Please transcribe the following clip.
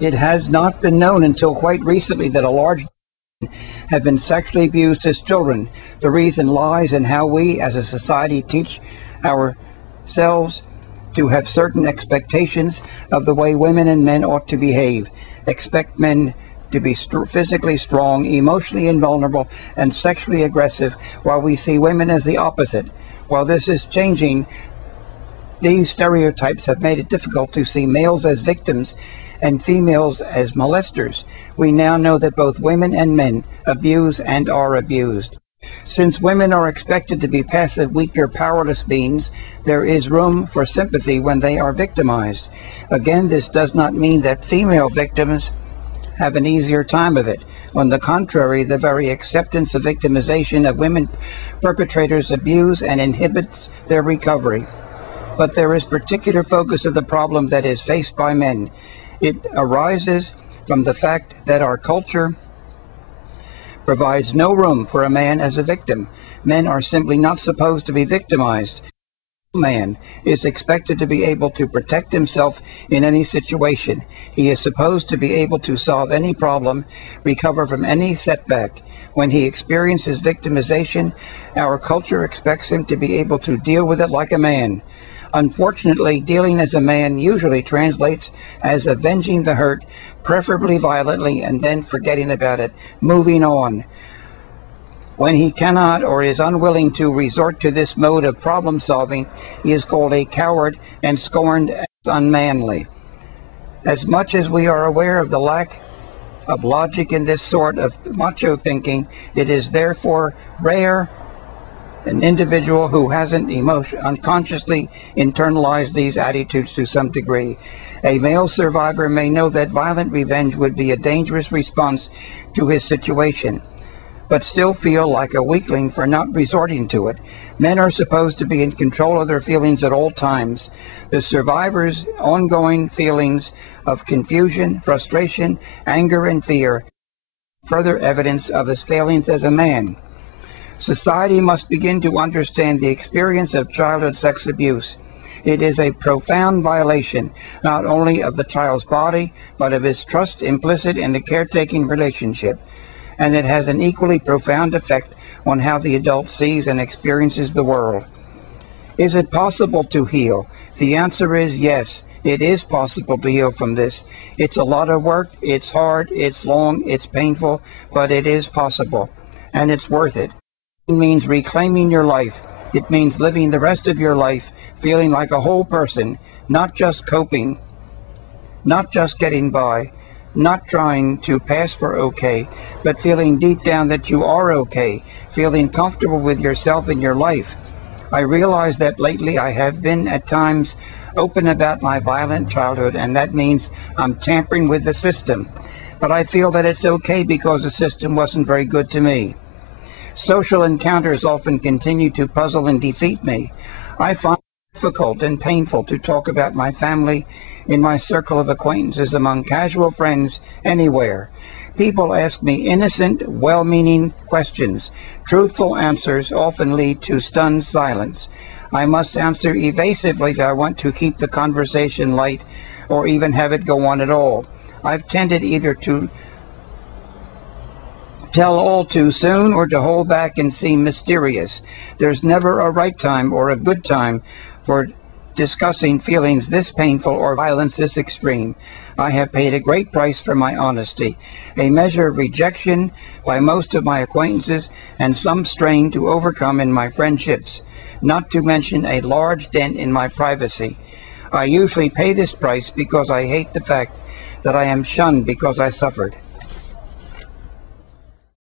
It has not been known until quite recently that a large have been sexually abused as children. The reason lies in how we as a society teach ourselves to have certain expectations of the way women and men ought to behave. Expect men to be physically strong, emotionally invulnerable, and sexually aggressive, while we see women as the opposite. While this is changing, these stereotypes have made it difficult to see males as victims and females as molesters. We now know that both women and men abuse and are abused. Since women are expected to be passive, weaker, powerless beings, there is room for sympathy when they are victimized. Again, this does not mean that female victims have an easier time of it. On the contrary, the very acceptance of victimization of women perpetrators abuse and inhibits their recovery. But there is particular focus of the problem that is faced by men. It arises from the fact that our culture provides no room for a man as a victim. Men are simply not supposed to be victimized. A man is expected to be able to protect himself in any situation. He is supposed to be able to solve any problem, recover from any setback. When he experiences victimization, our culture expects him to be able to deal with it like a man. Unfortunately, dealing as a man usually translates as avenging the hurt, preferably violently, and then forgetting about it, moving on. When he cannot or is unwilling to resort to this mode of problem solving, he is called a coward and scorned as unmanly. As much as we are aware of the lack of logic in this sort of macho thinking, it is therefore rare an individual who hasn't unconsciously internalized these attitudes to some degree. A male survivor may know that violent revenge would be a dangerous response to his situation, but still feel like a weakling for not resorting to it. Men are supposed to be in control of their feelings at all times. The survivor's ongoing feelings of confusion, frustration, anger, and fear, further evidence of his failings as a man. Society must begin to understand the experience of childhood sex abuse. It is a profound violation, not only of the child's body, but of his trust implicit in the caretaking relationship. And it has an equally profound effect on how the adult sees and experiences the world. Is it possible to heal? The answer is yes. It is possible to heal from this. It's a lot of work, it's hard, it's long, it's painful, but it is possible, and it's worth it. It means reclaiming your life. It means living the rest of your life feeling like a whole person, not just coping, not just getting by, not trying to pass for okay, but feeling deep down that you are okay, feeling comfortable with yourself and your life. I realize that lately I have been at times open about my violent childhood, and that means I'm tampering with the system. But I feel that it's okay because the system wasn't very good to me. Social encounters often continue to puzzle and defeat me. I find it difficult and painful to talk about my family in my circle of acquaintances, among casual friends, anywhere. People ask me innocent, well-meaning questions. Truthful answers often lead to stunned silence. I must answer evasively if I want to keep the conversation light or even have it go on at all. I've tended either to tell all too soon or to hold back and seem mysterious. There's never a right time or a good time for discussing feelings this painful or violence this extreme. I have paid a great price for my honesty, a measure of rejection by most of my acquaintances, and some strain to overcome in my friendships, not to mention a large dent in my privacy. I usually pay this price because I hate the fact that I am shunned because I suffered.